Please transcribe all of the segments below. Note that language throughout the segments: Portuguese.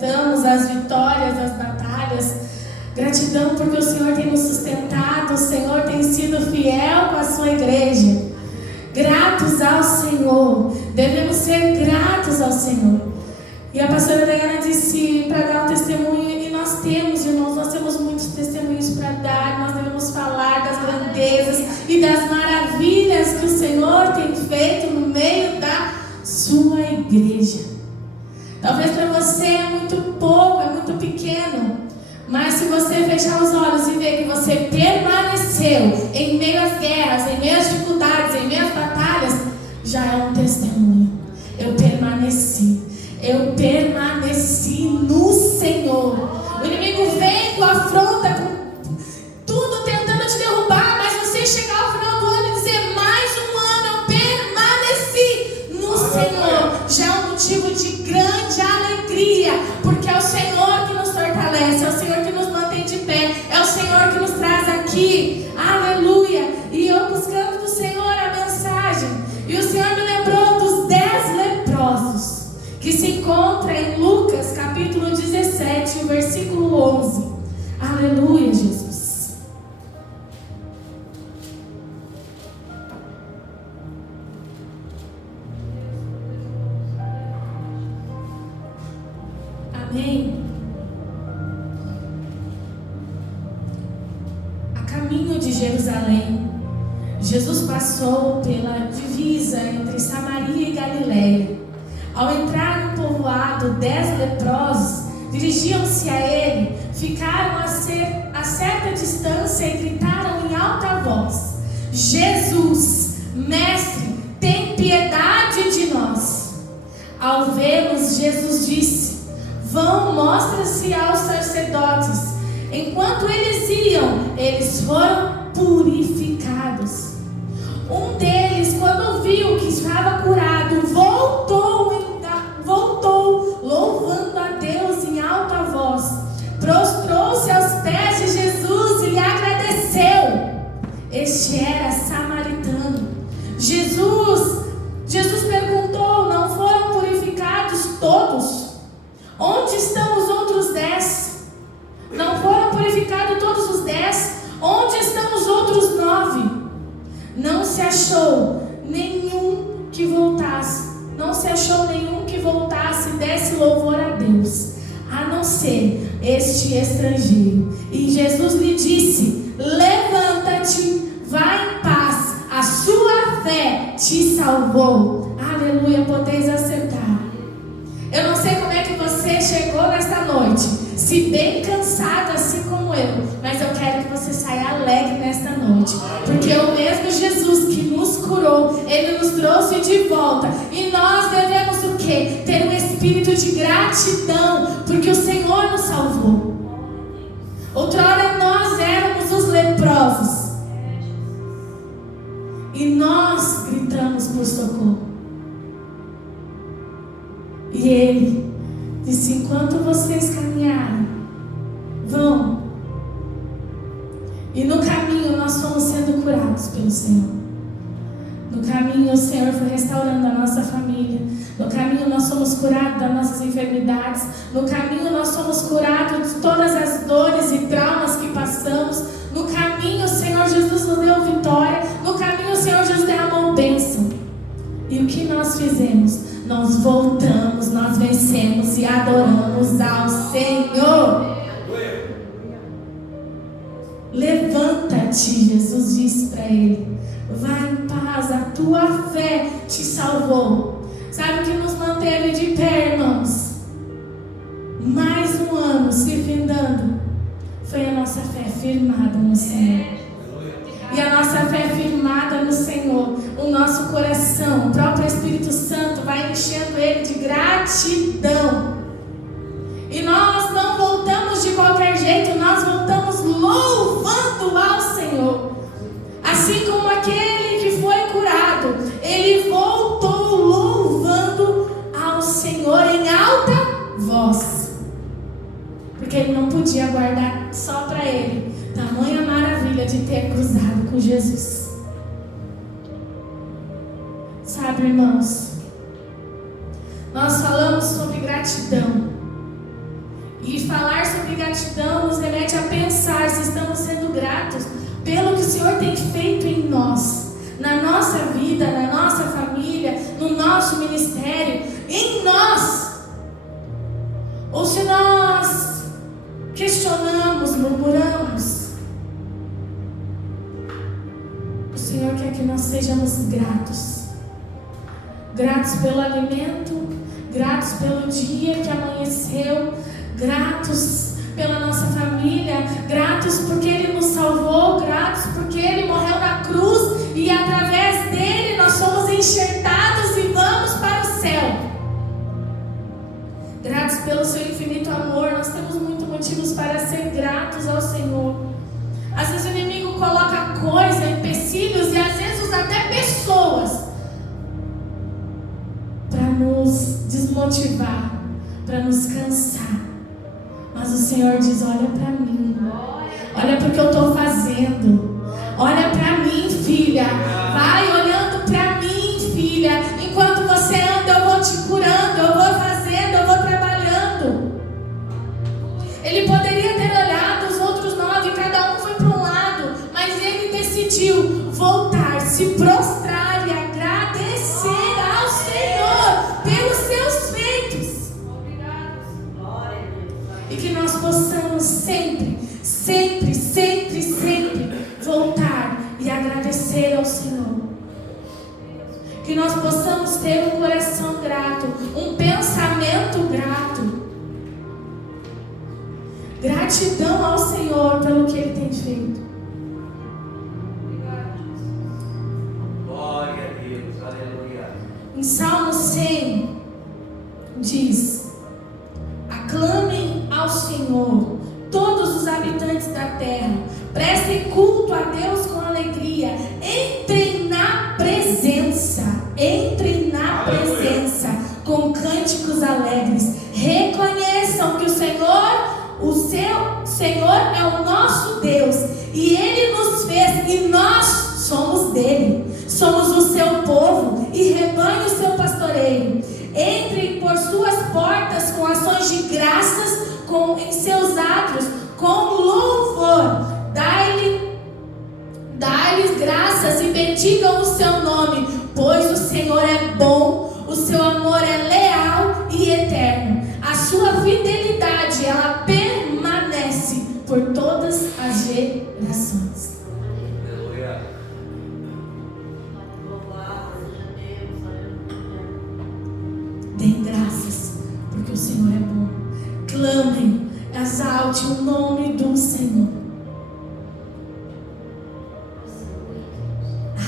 Damos as vitórias, as batalhas. Gratidão porque o Senhor tem nos sustentado, o Senhor tem sido fiel com a sua igreja. Gratos ao Senhor, devemos ser gratos ao Senhor. E a pastora Dayana disse para dar um testemunho, e nós temos, irmãos, nós temos muitos testemunhos para dar. Nós devemos falar das grandezas e das maravilhas que o Senhor tem feito no meio da sua igreja. Talvez para você é muito pouco, é muito pequeno, mas se você fechar os olhos e ver que você permaneceu em meio às guerras, em meio às dificuldades, em meio às batalhas, já é um testemunho. Eu permaneci no Senhor. O inimigo vem com afronta, com tudo tentando te derrubar, mas você chegar ao final do ano e dizer: mais um ano eu permaneci no Senhor, já é um motivo de grande alegria, porque é o Senhor que nos fortalece, é o Senhor que nos mantém de pé, é o Senhor que nos traz aqui, aleluia. E eu buscando do Senhor a mensagem, e o Senhor me lembrou dos 10 leprosos, que se encontra em Lucas capítulo 17, versículo 11. Aleluia, Jesus. Amém. A caminho de Jerusalém, Jesus passou pela divisa entre Samaria e Galileia. Ao entrar no povoado, 10 leprosos dirigiam-se a ele, ficaram a certa distância e gritaram em alta voz: Jesus, Mestre, tem piedade de nós. Ao vê-los, Jesus disse: vão, mostra-se aos sacerdotes. Enquanto eles iam, eles foram purificados. Um deles, quando viu que estava curado, voltou, louvando a Deus em alta voz. Prostrou-se aos pés de Jesus e lhe agradeceu. Este era samaritano. Jesus perguntou: não foram purificados todos? Onde estão os outros 10? Não foram purificados todos os 10? Onde estão os outros 9? Não se achou nenhum que voltasse. Não se achou nenhum que voltasse e desse louvor a Deus, a não ser este estrangeiro. E Jesus lhe disse: levanta-te, vai em paz, a sua fé te salvou. Aleluia, podeis assentar. Eu não sei como é que você chegou nesta noite, se bem cansado assim como eu, mas eu quero que você saia alegre nesta noite, porque o mesmo Jesus que nos curou, Ele nos trouxe de volta, e nós devemos o quê? Ter um espírito de gratidão, porque o Senhor nos salvou. Outrora nós éramos os leprosos, e nós gritamos por socorro. E Ele disse: enquanto vocês caminharem, vão. E no caminho nós fomos sendo curados pelo Senhor. No caminho o Senhor foi restaurando a nossa família. No caminho nós somos curados das nossas enfermidades. No caminho nós somos curados de todas as dores e traumas que passamos. No caminho o Senhor Jesus nos deu vitória. No caminho o Senhor Jesus derramou bênção. E o que nós fizemos? Nós voltamos, nós vencemos e adoramos ao Senhor. Levanta-te, Jesus disse para ele. Vai em paz, a tua fé te salvou. Sabe o que nos manteve de pé, irmãos? Mais um ano se findando. Foi a nossa fé firmada no Senhor. E a nossa fé firmada no Senhor, o nosso coração, o próprio Espírito Santo vai enchendo ele de gratidão. E nós não voltamos de qualquer jeito, nós voltamos louvando ao Senhor. Assim como aquele que foi curado, ele voltou louvando ao Senhor em alta voz. Porque ele não podia guardar só para ele tamanha maravilha de ter cruzado com Jesus. Sabe, irmãos, nós falamos sobre gratidão. E falar sobre gratidão nos remete a pensar se estamos sendo gratos pelo que o Senhor tem feito em nós, na nossa vida, na nossa família, no nosso ministério, em nós. Ou se nós questionamos, murmuramos. O Senhor quer que nós sejamos gratos. Gratos pelo alimento, gratos pelo dia que amanheceu, gratos pela nossa família, gratos porque Ele nos salvou, gratos porque Ele morreu na cruz e através dele nós somos enxertados e vamos para o céu. Gratos pelo seu infinito amor, nós temos muitos motivos para ser gratos ao Senhor. Às vezes o inimigo coloca coisas, empecilhos e às vezes usa até pessoas para nos desmotivar, para nos cansar. Mas o Senhor diz: olha para mim, olha para o que eu estou fazendo, olha para mim, filha, vai olhando para mim, filha, enquanto você anda eu vou te curando, eu vou fazendo, eu vou trabalhando. Ele poderia ter olhado os outros 9, cada um foi para um lado, mas ele decidiu voltar, se prostrar e agradecer ao Senhor pelos seus feitos. E que nós possamos sempre voltar e agradecer ao Senhor. Que nós possamos ter um coração grato, um pensamento grato. Gratidão ao Senhor pelo que Ele tem feito. Glória a Deus, aleluia. Em Salmo 100 diz: aclamem ao Senhor todos os habitantes da terra, prestem culto a Deus com alegria, entrem na presença com cânticos alegres, reconheçam que o Senhor é o nosso Deus e Ele nos fez e nós somos dele, somos o seu povo e rebanho seu pastoreio. Entrem por suas portas com ações de graças, em seus átrios com louvor, dai-lhes graças e bendigam o seu nome, pois o Senhor é bom, o seu amor é leal e eterno, a sua fidelidade ela permanece por todas as gerações. Aleluia. Deem graças, porque o Senhor é bom. Clamem, exalte o nome do Senhor.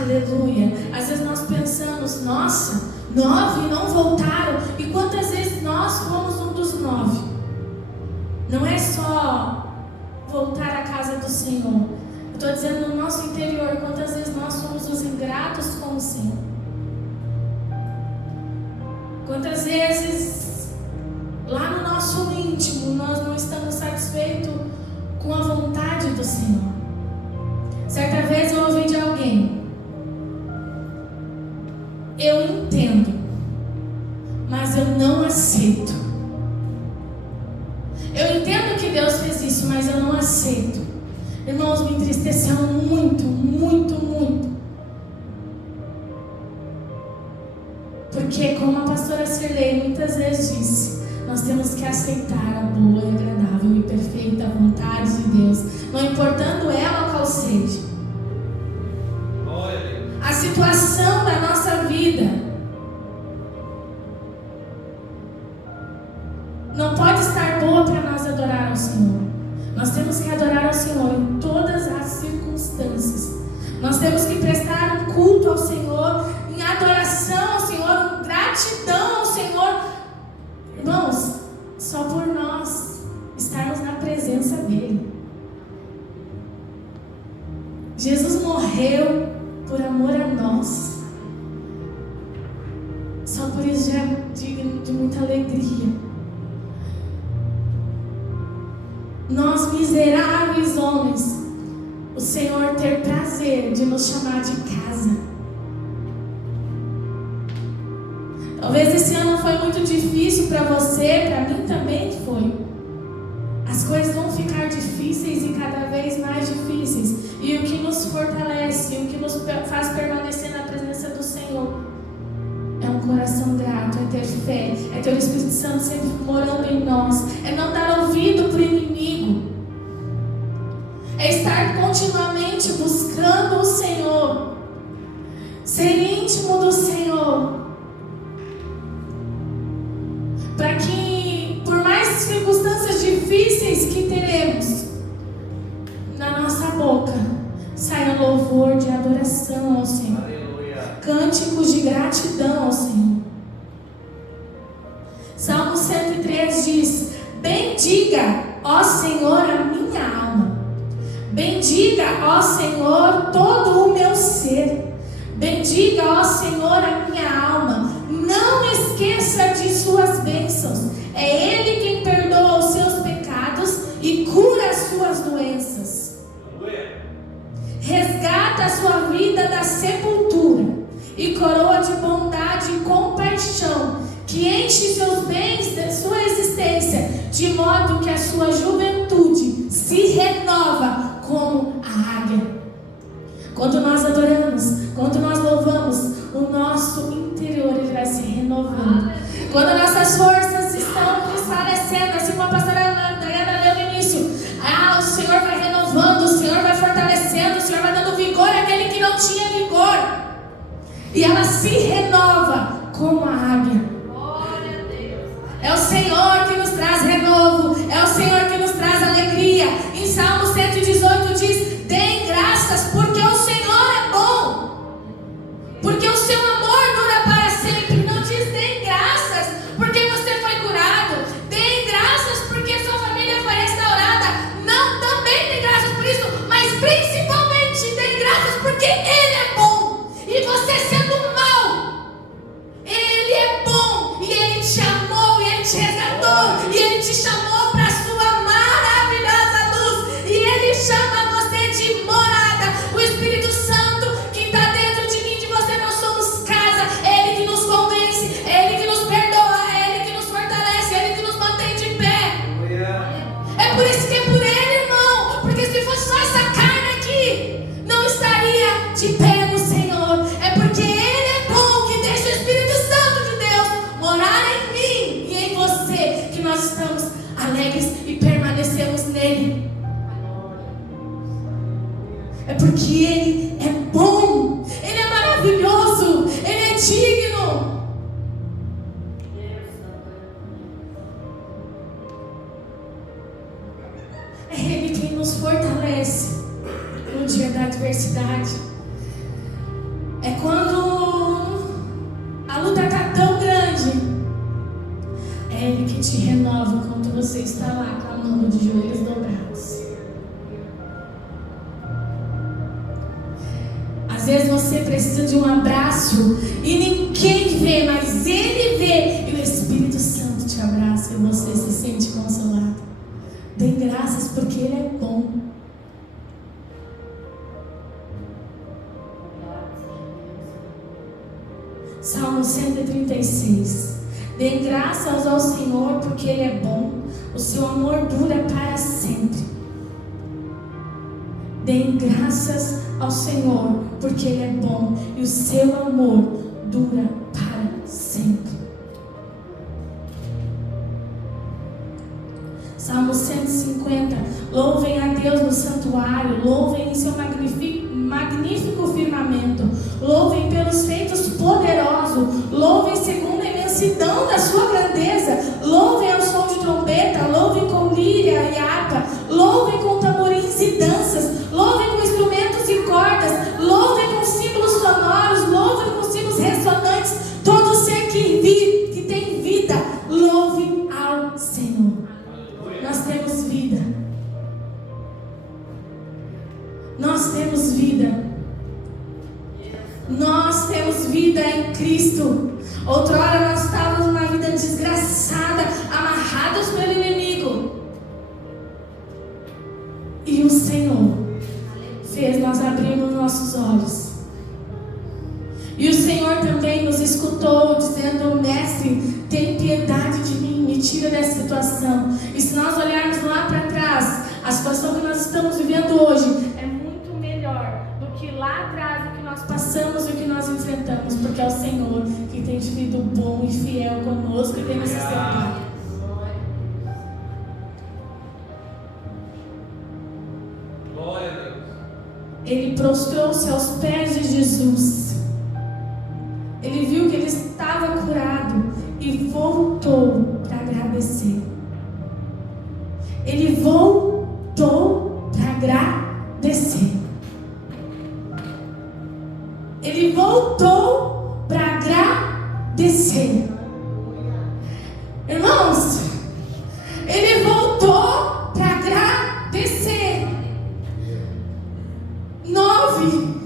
Aleluia. Às vezes nós pensamos: nossa, 9 não voltaram. E quantas vezes nós fomos um dos 9? Não é só voltar à casa do Senhor. Eu estou dizendo no nosso interior, quantas vezes nós somos os ingratos com o Senhor. Quantas vezes lá no nosso íntimo nós não estamos satisfeitos com a vontade do Senhor. Certa vez eu ouvi de alguém: eu entendo, mas eu não aceito. Eu entendo que Deus fez isso, mas eu não aceito. Irmãos, me entristeceu muito, muito, muito. Porque, como a pastora Cirlei muitas vezes disse, nós temos que aceitar a boa e agradável e perfeita vontade de Deus, não importando ela qual seja. A situação da nossa vida não pode estar boa para nós adorar ao Senhor. Nós temos que adorar ao Senhor em todas as circunstâncias. Nós temos que prestar um culto ao Senhor, em adoração ao Senhor, em gratidão ao Senhor. Irmãos, só por nós estarmos na presença dEle. Jesus morreu por amor a nós. Só por isso já é digno de muita alegria. Nós miseráveis homens, o Senhor ter prazer de nos chamar de casa. Talvez esse ano foi muito difícil para você, para mim também foi. difíceis e cada vez mais difíceis. E o que nos fortalece, o que nos faz permanecer na presença do Senhor é um coração grato, é ter fé, é ter o Espírito Santo sempre morando em nós, é não dar ouvido para o inimigo, é estar continuamente buscando o Senhor, ser íntimo do Senhor, para que, por mais circunstâncias difíceis que teremos, na nossa boca saia louvor de adoração ao Senhor, cânticos de gratidão ao Senhor. Salmo 103 diz: bendiga, ó Senhor, a minha alma, bendiga, ó Senhor, todo o meu ser, bendiga, ó Senhor, a minha alma, não esqueça de suas bênçãos, é Ele quem perdoa os seus pecados e cura as suas doenças, resgata a sua vida da sepultura e coroa de bondade e compaixão, que enche seus bens da sua existência, de modo que a sua juventude se renova como a águia. Quando nós adoramos, quando nós louvamos, o nosso interior ele vai se renovando. Quando nossas forças estão desfalecendo, assim como a pastora Dayana leu no início, o Senhor vai renovando, o Senhor vai fortalecendo, o Senhor vai dando vigor àquele que não tinha vigor. E ela se renova como a águia. É o Senhor que nos traz renovo, é o Senhor que nos traz alegria. Em Salmo 118 diz: deem graças porque o Senhor é bom, porque o seu amor dura para sempre. Não diz deem graças porque você foi curado, deem graças porque sua família foi restaurada. Não, também deem graças por isso, mas principalmente deem graças porque Ele é bom. E você sendo mal, Ele é bom, e Ele te amou, e Ele te resgatou, e Ele te chamou para a sua maravilhosa luz, e Ele chama você de morada. O Espírito Santo que está dentro de mim e de você, nós somos casa. É Ele que nos convence, é Ele que nos perdoa, é Ele que nos fortalece, é Ele que nos mantém de pé. É por isso que é por Ele, irmão, porque se fosse só essa carne aqui, não estaria de pé no Senhor. É porque Ele é bom, que deixa o Espírito Santo de Deus morar em mim e em você, que nós estamos alegres e permanecemos nele. É porque Ele é bom, Ele é maravilhoso, Ele é digno. É Ele quem nos fortalece no dia da adversidade. É quando a luta está tão grande, é Ele que te renova quando você está lá clamando de joelhos dobrados. Às vezes você precisa de um abraço e ninguém vê, mas Ele vê, e o Espírito Santo te abraça e você se sente consolado. Dê graças porque Ele é bom. Salmo 136. Dê graças ao Senhor porque Ele é bom, o seu amor dura para sempre. Deem graças ao Senhor porque Ele é bom e o seu amor dura para sempre. Salmo 150. Louvem a Deus no santuário, louvem em seu magnífico firmamento, louvem pelos feitos poderosos, louvem segundo a imensidão da sua grandeza, louvem ao som de trombeta, louvem com líria e harpa, louvem com tamborins e danças, louvem com instrumentos e cordas, louvem com símbolos sonoros, louvem com símbolos ressonantes. Todo ser que tem vida, louve ao Senhor. Nós temos vida. Nós temos vida. Nós temos vida em Cristo. Outrora nós estávamos numa vida desgraçada, amarrados pelo inimigo. E o Senhor fez nós abrirmos nossos olhos. E o Senhor também nos escutou dizendo: Mestre, tem piedade de mim, me tira dessa situação. E se nós olharmos lá para trás, a situação que nós do que lá atrás, do que nós passamos e o que nós enfrentamos, porque é o Senhor que tem sido bom e fiel conosco e tem nos sustentado. Glória a Deus. Ele prostrou-se aos pés de Jesus. Ele viu que ele estava curado e voltou para agradecer. Ele voltou para agradecer. Ele voltou para agradecer. Irmãos, ele voltou para agradecer. 9.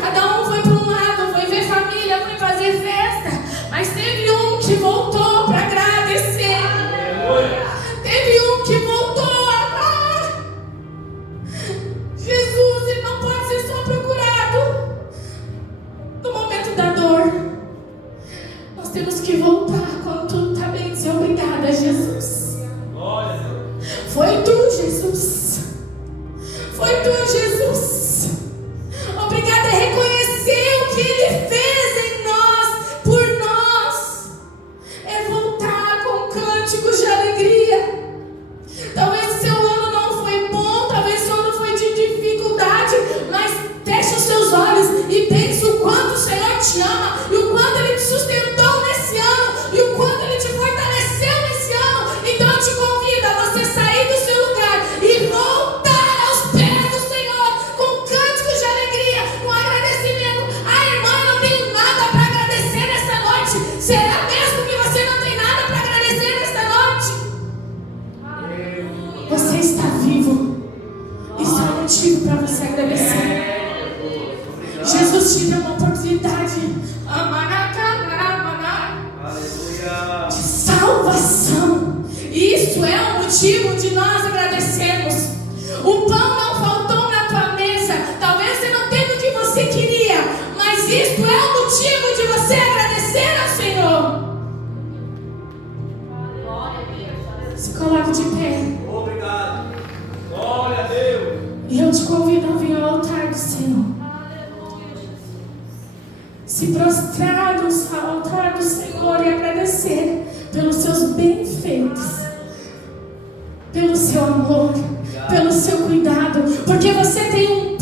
Cada um foi para um lado, foi ver família, foi fazer festa. Mas teve um que voltou para agradecer. Teve um que voltou a Jesus, ele não pode ser só procurado no momento da dor. Nós temos que voltar quando tudo está bem, dizer obrigada, Jesus. Foi tu, Jesus. Foi tu, Jesus. Obrigada, reconhecer o que Ele fez em nós, por nós. É voltar com cânticos de alegria. Talvez o seu ano não foi bom, talvez o seu ano foi de dificuldade, mas feche os seus olhos e pense o quanto o Senhor te ama e o quanto Ele te sustentou nesse ano e o quanto Ele te fortaleceu nesse ano. Então eu te convido a você sair do seu lugar e voltar aos pés do Senhor com cânticos de alegria, com agradecimento. Ah, irmã, eu não tenho nada para agradecer nessa noite. Será mesmo que você não tem nada para agradecer nesta noite? Você está vivo. Isso é motivo para você agradecer. Jesus te deu uma oportunidade de salvação. Isso é um motivo de nós agradecermos. O pão não faltou na tua mesa. Talvez você não tenha o que você queria, mas isso é um motivo de você agradecer ao Senhor. Se coloque de pé. Obrigado. Glória a Deus. E eu te convido a vir ao altar do Senhor. Se prostrados ao altar do Senhor e agradecer pelos seus benfeitos, pelo seu amor, pelo seu cuidado, porque você tem um